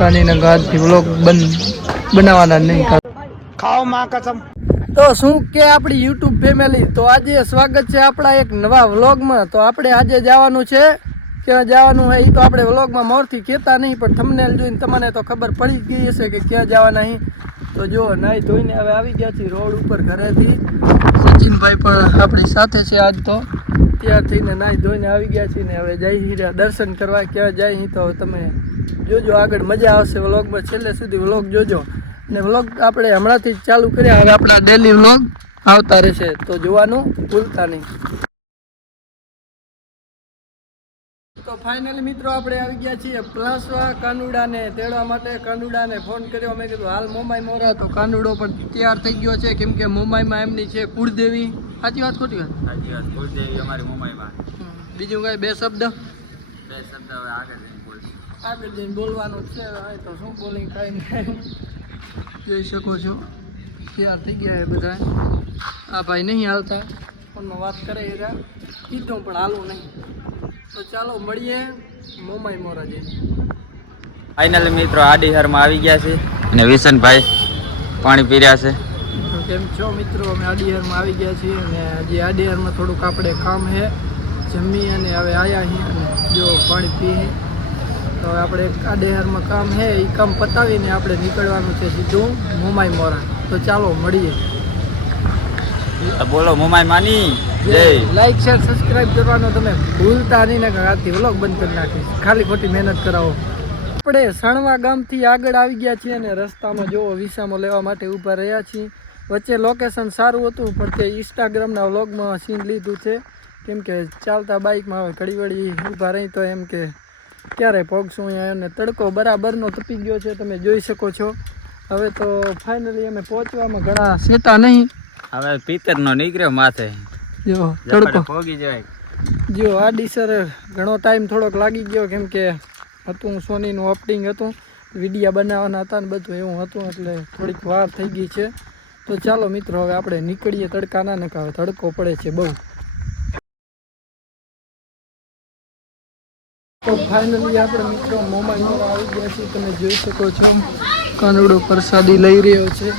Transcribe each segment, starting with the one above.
ગાદથી vlog બનાવવાના નહીં. ખાઓ માં કસમ. તો શું કે આપણી યુટ્યુબ ફેમિલી, તો આજે સ્વાગત છે આપણા એક નવા વ્લોગમાં. તો આપણે આજે જવાનું છે, ક્યાં જવાનું હોય એ તો આપણે વ્લોગમાં મોરથી કહેતા નહીં, પણ થંબનેલ જોઈને તમને તો ખબર પડી ગઈ હશે કે ક્યાં જવાના અહીં. તો જો નાહી ધોઈને હવે આવી ગયા છીએ રોડ ઉપર ઘરેથી. સચિનભાઈ પણ આપણી સાથે છે આજ. તો તૈયાર થઈને નાહી ધોઈને આવી ગયા છીએ ને હવે જઈ રહ્યા દર્શન કરવા. ક્યાં જાય તો તમે જોજો, આગળ મજા આવશે વ્લોગમાં, છેલ્લે સુધી વ્લોગ જોજો. ને વ્લોગ આપણે હમણાંથી જ ચાલુ કર્યા, હવે આપણા ડેલી વ્લોગ આવતા રહેશે, તો જોવાનું ભૂલતા નહીં. તો ફાઇનલી મિત્રો આપણે આવી ગયા છીએ પ્લાસવા કાનુડાને તેડવા માટે. કાનુડાને ફોન કર્યો, મેં કીધું હાલ મોમાઈ મોરા. તો કાનુડો પણ તૈયાર થઈ ગયો છે, કેમ કે મોમાઈમાં એમની છે કુળદેવી. સાચી વાત ખોટી વાત? સાચી વાત, કુળદેવી અમારી મોમાઈમાં. બીજું કાંઈ બે શબ્દ હવે આગળ જઈને બોલવાનું છે. તો શું બોલી કાંઈ નહીં, જોઈ શકો છો તૈયાર થઈ ગયા એ બધા. આ ભાઈ નહીં હાલતા, ફોનમાં વાત કરે એરા, કીધું પણ હાલવું નહીં. તો ચાલો મળીએ મોમાઈ મોરા જઈને. ફાઇનલી મિત્રો આડીહરમાં આવી ગયા છે અને વિશનભાઈ પાણી પી રહ્યા છે. તો કેમ છો મિત્રો, અમે આડીહરમાં આવી ગયા છીએ અને હજી આડીહરમાં થોડુંક આપણે કામ છે, જમી અને હવે આવ્યા છીએ અને જો પાણી પીએ. તો હવે આપણે આડીહરમાં કામ છે, એ કામ પતાવીને આપણે નીકળવાનું છે સીધું મોમાઈ મોરા. તો ચાલો મળીએ. બોલો મોમાઈ માની જય. લાઈક શેર સબસ્ક્રાઇબ કરવાનો તમે ભૂલતા નહીં ને, આજથી વ્લોગ બંધ કરી નાખીશ, ખાલી ખોટી મહેનત કરાવો. આપણે સણવા ગામથી આગળ આવી ગયા છીએ અને રસ્તામાં જો વિસામો લેવા માટે ઊભા રહ્યા છીએ. વચ્ચે લોકેશન સારું હતું, પણ તે ઇન્સ્ટાગ્રામના વ્લોગમાં સીન લીધું છે, કેમ કે ચાલતા બાઇકમાં હવે ઘડી વળી ઊભા રહી તો એમ કે ક્યારે પહોંચશું અહીંયા. અને તડકો બરાબરનો તપી ગયો છે, તમે જોઈ શકો છો. હવે તો ફાઇનલી અમે પહોંચવામાં ઘણા સેટા નહીં, હવે પિત્તરનો નીકળ્યો માથે. જો તડકો પોગી જાય. જો આડીસર ઘણો ટાઈમ થોડોક લાગી ગયો, કેમ કે હતું સોનીનું ઓપનિંગ હતું, વિડીયા બનાવવાના હતા ને બધું એવું હતું, એટલે થોડીક વાર થઈ ગઈ છે. તો ચાલો મિત્રો હવે આપણે નીકળીએ તડકાના, ને હવે તડકો પડે છે બહુ. તો ફાઇનલી આપણે મિત્રો મોમાઈ મોરા આવી ગયા છીએ, તમે જોઈ શકો છો. કાનુડો પ્રસાદી લઈ રહ્યો છે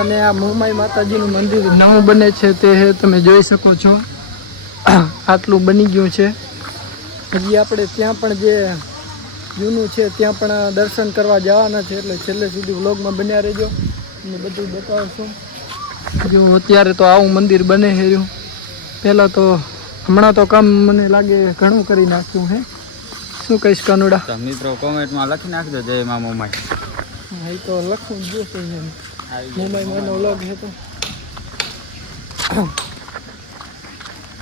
અને આ મોમાઈ માતાજીનું મંદિર નવું બને છે તે તમે જોઈ શકો છો. આટલું બની ગયું છે. હજી આપણે ત્યાં પણ જે જૂનું છે ત્યાં પણ દર્શન કરવા જવાના છે, એટલે છેલ્લે સુધી વ્લોગમાં બન્યા રહેજો અને બધું બતાવશું. જો અત્યારે તો આવું મંદિર બને છે રહ્યું. પહેલાં તો હમણાં તો કામ મને લાગે ઘણું કરી નાખ્યું હે. શું કહીશ કાનુડા? તો મિત્રો કોમેન્ટમાં લખી નાખજો જય મા મોમાઈ. હા, એ તો લખવું જ જોશે એમ. મોમાઈ માનો વ્લોગ છે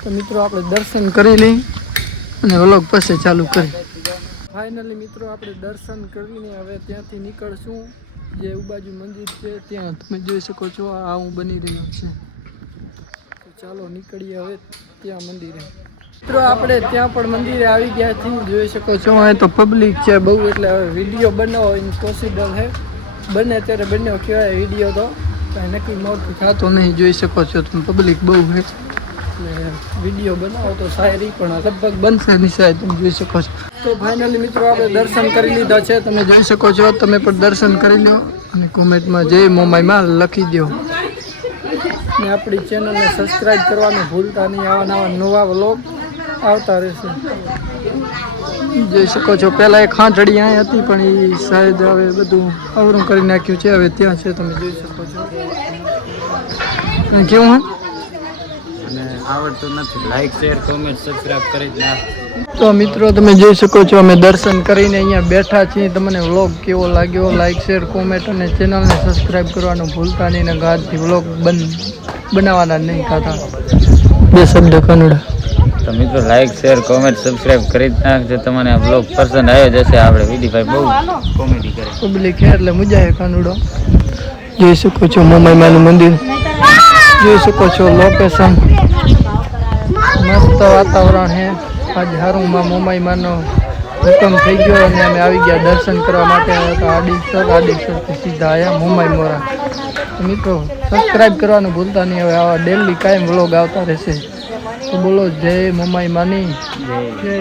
તો મિત્રો આપણે દર્શન કરી લઈ અને વ્લોગ પછી ચાલુ કરી. ફાઇનલી મિત્રો આપણે દર્શન કરીને હવે ત્યાંથી નીકળશું. જે ઉબાજુ મંદિર છે ત્યાં તમે જોઈ શકો છો આવું બની રહ્યું છે. તો ચાલો નીકળીએ હવે ત્યાં મંદિરે. મિત્રો આપણે ત્યાં પણ મંદિરે આવી ગયા છીએ, જોઈ શકો છો. અહીં તો પબ્લિક છે બહુ, એટલે હવે વિડીયો બનાવો ઇમ્પોસિબલ છે. બને ત્યારે બંને કહેવાય વિડીયો, તો કાંઈ નક્કી મોટું થતો નહીં. જોઈ શકો છો તમે પબ્લિક બહુ છે, એટલે વિડીયો બનાવો તો શાયરી પણ લગભગ બનશે નહીં શાયદ, તમે જોઈ શકો છો. તો ફાઇનલી મિત્રો આપણે દર્શન કરી લીધા છે, તમે જોઈ શકો છો. તમે પણ દર્શન કરી લો અને કોમેન્ટમાં જય મોમાઈમાં લખી દો ને આપણી ચેનલને સબસ્ક્રાઈબ કરવાનું ભૂલતા નહીં. આવા નવા વ્લોગ આવતા રહેશે. જોઈ શકો છો. પહેલાં એક ખાંટડી અહીં હતી, પણ એ શાયદ હવે બધું અવરું કરી નાખ્યું છે, હવે ત્યાં છે, તમે જોઈ શકો છો. કેવું હે અને આવડતું નથી, લાઈક શેર કોમેન્ટ સબસ્ક્રાઇબ કરી જ નાખ. તો મિત્રો તમે જોઈ શકો છો અમે દર્શન કરીને અહીંયા બેઠા છીએ. તમને વ્લોગ કેવો લાગ્યો લાઈક શેર કોમેન્ટ અને ચેનલને સબસ્ક્રાઈબ કરવાનું ભૂલતા નહીં, ને આજથી વ્લોગ બનાવવાના નહીં ખાતા. બે શબ્દ કાનુડા. તો મિત્રો લાઈક શેર કોમેન્ટ સબસ્ક્રાઇબ કરી જ નાખજો. તમને આ બ્લોગ પસંદ આવ્યો જશે. આપણે વિડીભાઈ બહુ કોમેડી કરે, પબ્લિક છે એટલે મજા આવે. કાનુડો જોઈ શકો છો. મોમાઈ માનું મંદિર જોઈ શકો છો. લોકેશન મસ્ત વાતાવરણ છે. આજ હારુંમાં મોમાઈ માનો હુકમ થઈ ગયો અને અમે આવી ગયા દર્શન કરવા માટે. આડીસરથી સીધા આવ્યા મોમાઈ મોરા. તો મિત્રો સબસ્ક્રાઈબ કરવાનું ભૂલતા નહીં. હવે આવા ડેલી કાયમ વ્લોગ આવતા રહેશે. તો બોલો જય મોમાઈ માની જય.